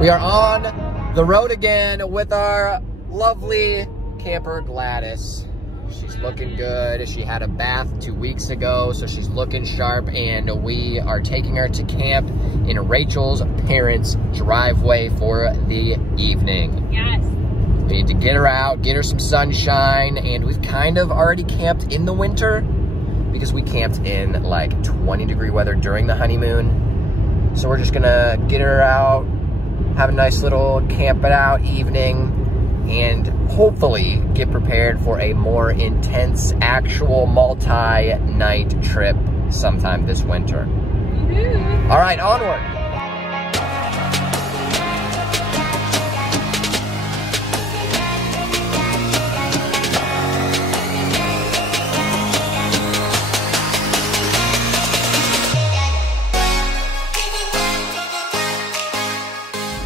We are on the road again with our lovely camper Gladys. She's looking good. She had a bath 2 weeks ago, so she's looking sharp, and we are taking her to camp in Rachel's parents' driveway for the evening. Yes. We need to get her out, get her some sunshine, and we've kind of already camped in the winter because we camped in like 20-degree weather during the honeymoon. So we're just gonna get her out, have a nice little camp it out evening, and hopefully get prepared for a more intense actual multi-night trip sometime this winter. Mm-hmm. All right, onward.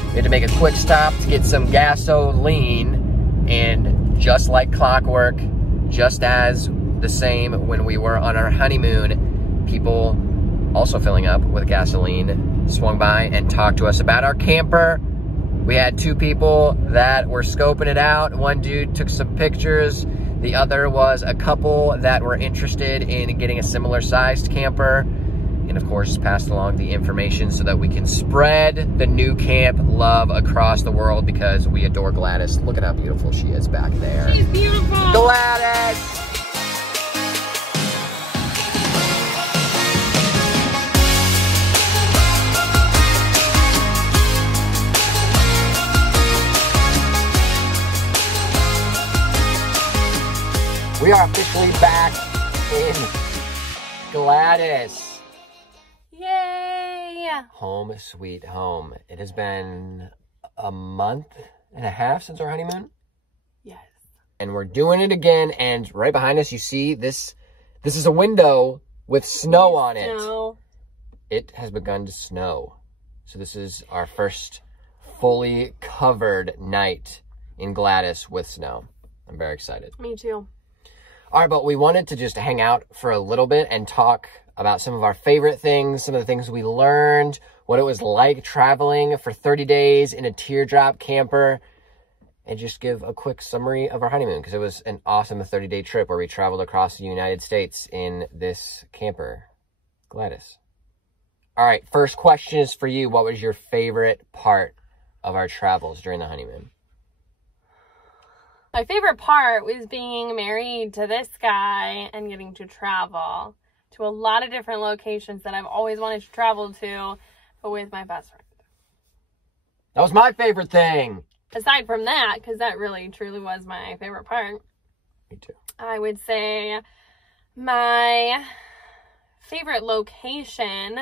We had to make a quick stop to get some gasoline, and just like clockwork, just as the same when we were on our honeymoon, people also filling up with gasoline swung by and talked to us about our camper. We had 2 people that were scoping it out. One dude took some pictures. The other was a couple that were interested in getting a similar sized camper. And of course, passed along the information so that we can spread the new camp love across the world because we adore Gladys. Look at how beautiful she is back there. She's beautiful. Gladys! We are officially back in Gladys. Yay! Home sweet home. It has been a month and a half since our honeymoon. Yes. And we're doing it again. And right behind us, you see this. This is a window with snow on it. Snow. It has begun to snow. So this is our first fully covered night in Gladys with snow. I'm very excited. Me too. All right, but we wanted to just hang out for a little bit and talk about some of our favorite things, some of the things we learned, what it was like traveling for 30 days in a teardrop camper, and just give a quick summary of our honeymoon, because it was an awesome 30-day trip where we traveled across the United States in this camper, Gladys. All right, first question is for you. What was your favorite part of our travels during the honeymoon? My favorite part was being married to this guy and getting to travel to a lot of different locations that I've always wanted to travel to, but with my best friend. That was my favorite thing. Aside from that, because that really, truly was my favorite part. Me too. I would say my favorite location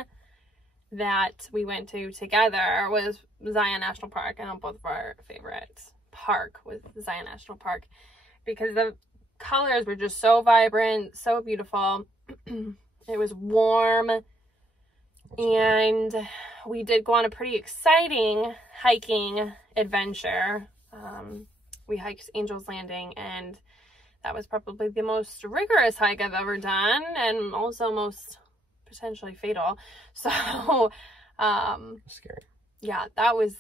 that we went to together was Zion National Park. I know both of our favorite park was Zion National Park because the colors were just so vibrant, so beautiful. It was warm, and we did go on a pretty exciting hiking adventure. We hiked Angel's Landing, and that was probably the most rigorous hike I've ever done, and also most potentially fatal. So, Scary. Yeah, that was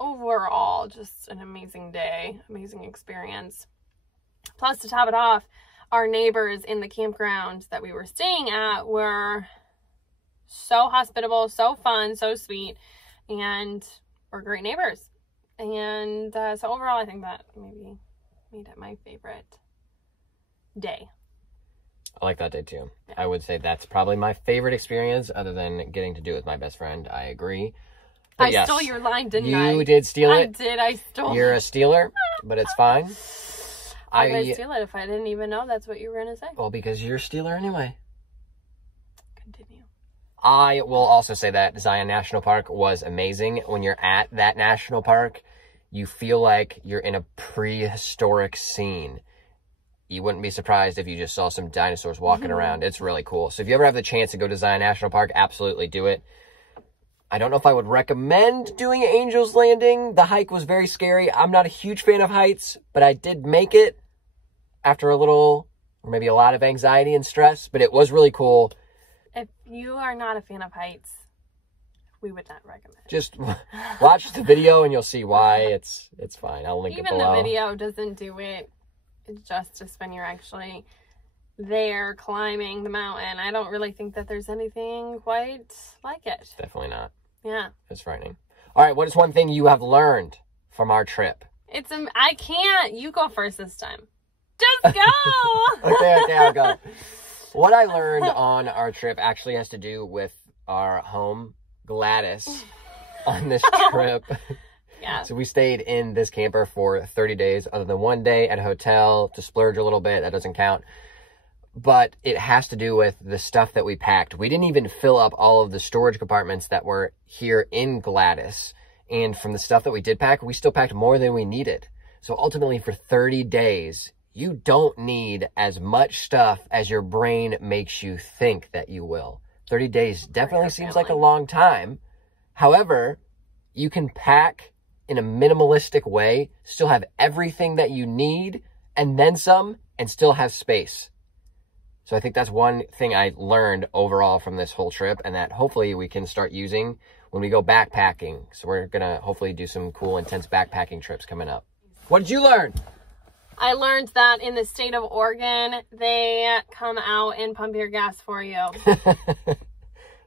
overall just an amazing day, amazing experience. Plus, to top it off, our neighbors in the campground that we were staying at were so hospitable, so fun, so sweet, and were great neighbors. And so overall, I think that maybe made it my favorite day. I like that day too. Yeah. I would say that's probably my favorite experience other than getting to do it with my best friend. I agree. But I stole your line, didn't I? You did steal it. I did. I stole You're a stealer, but it's fine. I would steal it if I didn't even know that's what you were going to say. Well, because you're a stealer anyway. Continue. I will also say that Zion National Park was amazing. When you're at that national park, you feel like you're in a prehistoric scene. You wouldn't be surprised if you just saw some dinosaurs walking around. It's really cool. So if you ever have the chance to go to Zion National Park, absolutely do it. I don't know if I would recommend doing Angel's Landing. The hike was very scary. I'm not a huge fan of heights, but I did make it after a little, or maybe a lot of anxiety and stress, but it was really cool. If you are not a fan of heights, we would not recommend. Just watch the video and you'll see why. It's fine. I'll link it below. Even the video doesn't do it justice when you're actually there climbing the mountain. I don't really think that there's anything quite like it. Definitely not. Yeah. It's frightening. All right, what is one thing you have learned from our trip? I can't. You go first this time. Just go! Okay, I'll go. What I learned on our trip actually has to do with our home, Gladys, on this trip. Yeah. So we stayed in this camper for 30 days, other than one day at a hotel to splurge a little bit. That doesn't count. But it has to do with the stuff that we packed. We didn't even fill up all of the storage compartments that were here in Gladys. And from the stuff that we did pack, we still packed more than we needed. So ultimately, for 30 days, you don't need as much stuff as your brain makes you think that you will. 30 days definitely seems like a long time. However, you can pack in a minimalistic way, still have everything that you need, and then some, and still have space. So I think that's one thing I learned overall from this whole trip, and that hopefully we can start using when we go backpacking. So we're going to hopefully do some cool, intense backpacking trips coming up. What did you learn? I learned that in the state of Oregon, they come out and pump your gas for you.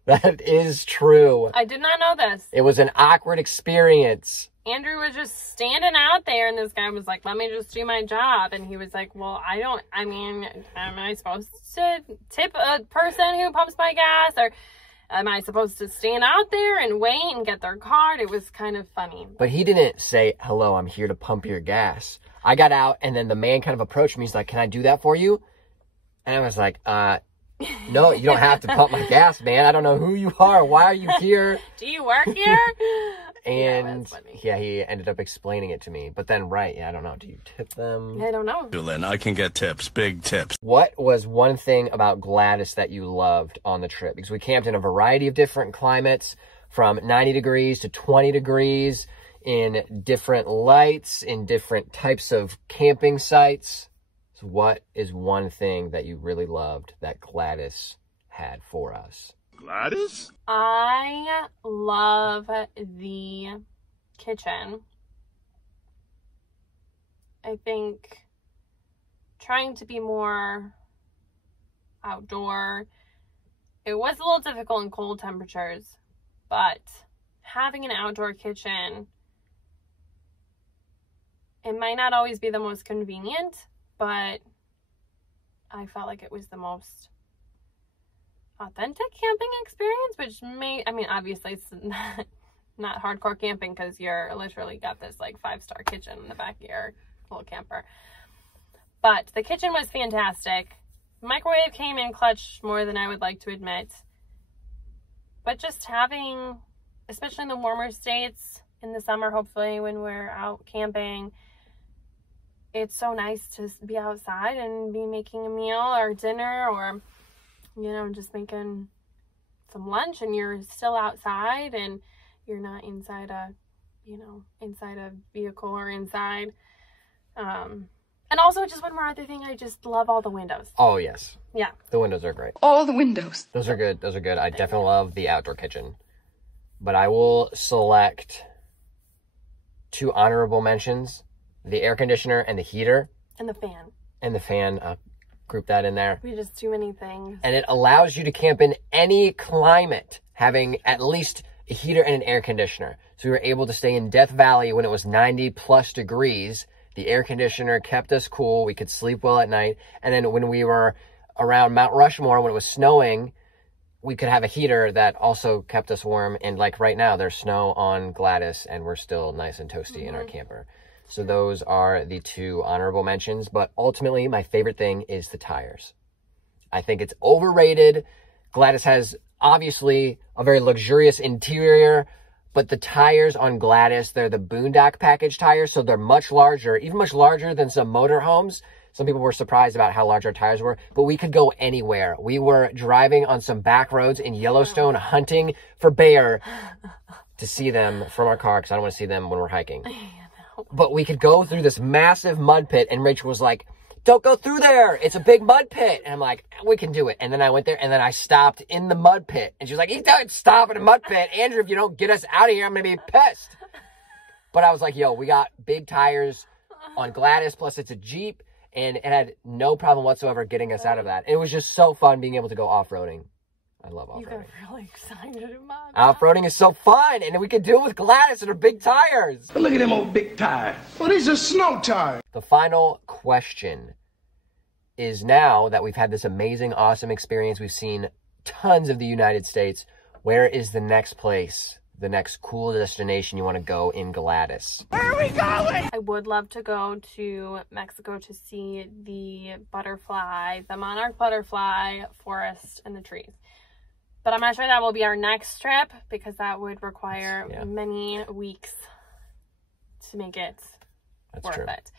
That is true. I did not know this. It was an awkward experience. Andrew was just standing out there, and this guy was like, let me just do my job. And he was like, well, am I supposed to tip a person who pumps my gas? Or am I supposed to stand out there and wait and get their card? It was kind of funny. But he didn't say, hello, I'm here to pump your gas. I got out, and then the man kind of approached me. He's like, can I do that for you? And I was like, no, you don't have to pump my gas, man. I don't know who you are. Why are you here? Do you work here? And yeah, he ended up explaining it to me. But then, I don't know. Do you tip them? I don't know. Lynn, I can get tips, big tips. What was one thing about Gladys that you loved on the trip? Because we camped in a variety of different climates, from 90 degrees to 20 degrees, in different lights, in different types of camping sites. So what is one thing that you really loved that Gladys had for us? Gladys? I love the kitchen. I think trying to be more outdoor, it was a little difficult in cold temperatures, but having an outdoor kitchen, it might not always be the most convenient, but I felt like it was the most authentic camping experience, which obviously it's not hardcore camping because you're literally got this like 5-star kitchen in the back of your little camper. But the kitchen was fantastic. Microwave came in clutch more than I would like to admit. But just having, especially in the warmer states in the summer, hopefully when we're out camping, it's so nice to be outside and be making a meal or dinner, or just making some lunch, and you're still outside and you're not inside a vehicle or inside. And also, just one more other thing, I just love all the windows. Oh, yes. Yeah. The windows are great. All the windows. Those are good. I definitely love the outdoor kitchen. But I will select 2 honorable mentions: the air conditioner and the heater. And the fan. And the fan. Group that in there. We just too many things. And it allows you to camp in any climate, having at least a heater and an air conditioner. So we were able to stay in Death Valley when it was 90+ degrees. The air conditioner kept us cool. We could sleep well at night. And then when we were around Mount Rushmore, when it was snowing, we could have a heater that also kept us warm. And like right now, there's snow on Gladys, and we're still nice and toasty in our camper. So those are the 2 honorable mentions. But ultimately, my favorite thing is the tires. I think it's overrated. Gladys has obviously a very luxurious interior, but the tires on Gladys, they're the Boondock package tires. So they're much larger, even much larger than some motorhomes. Some people were surprised about how large our tires were, but we could go anywhere. We were driving on some back roads in Yellowstone, hunting for bear to see them from our car, because I don't want to see them when we're hiking. But we could go through this massive mud pit, and Rachel was like, don't go through there. It's a big mud pit. And I'm like, we can do it. And then I went there and then I stopped in the mud pit. And she was like, you don't stop in a mud pit. Andrew, if you don't get us out of here, I'm going to be pissed. But I was like, yo, we got big tires on Gladys, plus it's a Jeep. And it had no problem whatsoever getting us out of that. It was just so fun being able to go off-roading. I love off-roading. You got really excited about that. Off-roading is so fun, and we can do it with Gladys and her big tires. But look at them old big tires. Well, these are snow tires. The final question is, now that we've had this amazing, awesome experience, we've seen tons of the United States, where is the next place, the next cool destination you want to go in Gladys? Where are we going? I would love to go to Mexico to see the monarch butterfly forest and the trees. But I'm not sure that will be our next trip, because that would require many weeks to make it worth it.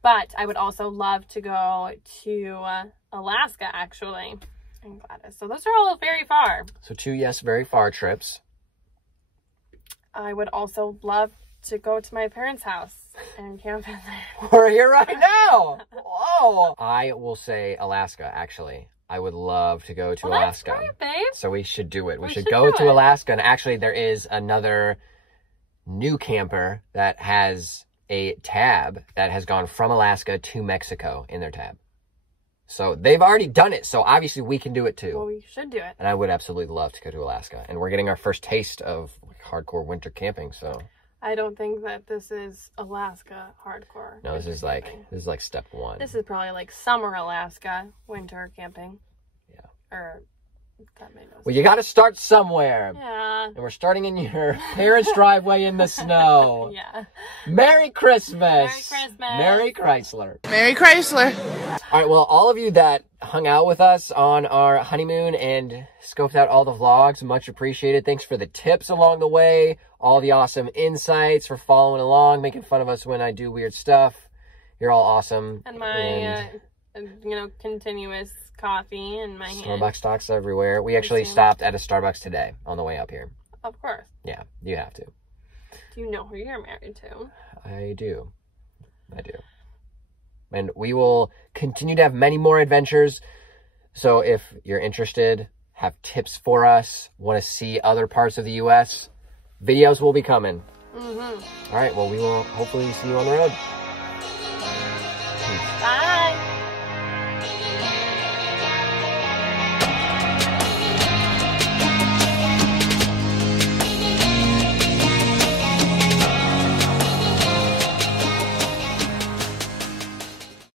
But I would also love to go to Alaska, actually, and Gladys. So those are all very far. So 2, yes, very far trips. I would also love to go to my parents' house and camp in there. We're here right now. Whoa. I will say Alaska, actually. I would love to go to Alaska. That's right, babe. So we should do it. We should go to Alaska. And actually, there is another new camper that has a tab that has gone from Alaska to Mexico in their tab. So they've already done it. So obviously we can do it too. Well, we should do it. And I would absolutely love to go to Alaska. And we're getting our first taste of hardcore winter camping. So I don't think that this is Alaska hardcore. no, this is like step 1. This is probably like summer Alaska winter camping. Yeah. Or that made no sense. Well, you got to start somewhere. Yeah. And we're starting in your parents' driveway in the snow. Yeah. Merry Christmas. Merry Christmas. Merry Chrysler. Merry Chrysler. All right, well, all of you that hung out with us on our honeymoon and scoped out all the vlogs, much appreciated. Thanks for the tips along the way, all the awesome insights, for following along, making fun of us when I do weird stuff. You're all awesome. And my, continuous coffee in my hand. Starbucks stocks everywhere. We actually stopped at a Starbucks today on the way up here. Of course. Yeah, you have to. Do you know who you're married to? I do. And we will continue to have many more adventures. So if you're interested, have tips for us, want to see other parts of the U.S., videos will be coming. All right, well, we will hopefully see you on the road. Bye.